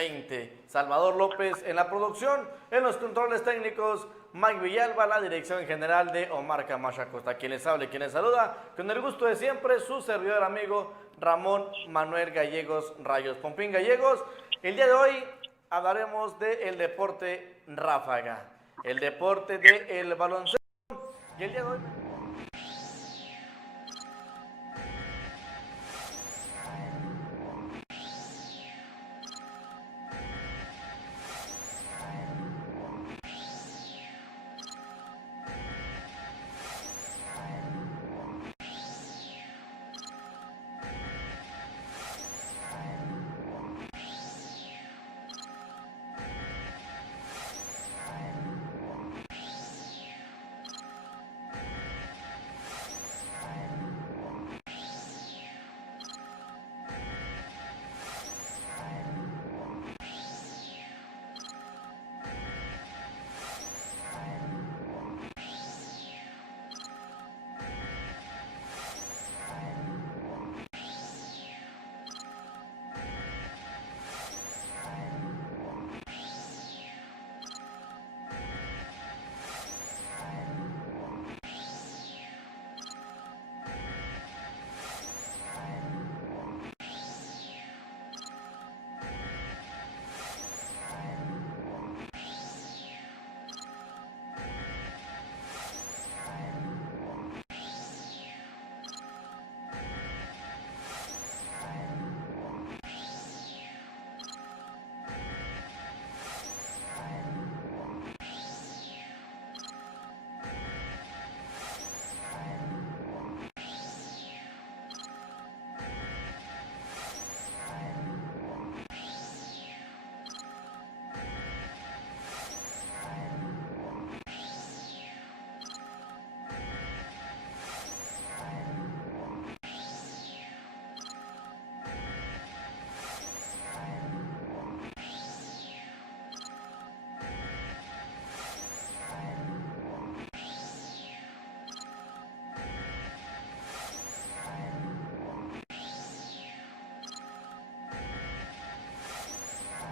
20. Salvador López en la producción, en los controles técnicos, Mike Villalba, la dirección general de Omar Camacho Acosta. Quien les habla y quien les saluda, con el gusto de siempre, su servidor amigo Ramón Manuel Gallegos Rayos Pompín Gallegos. El día de hoy hablaremos del deporte ráfaga, el deporte del baloncesto. Y el día de hoy...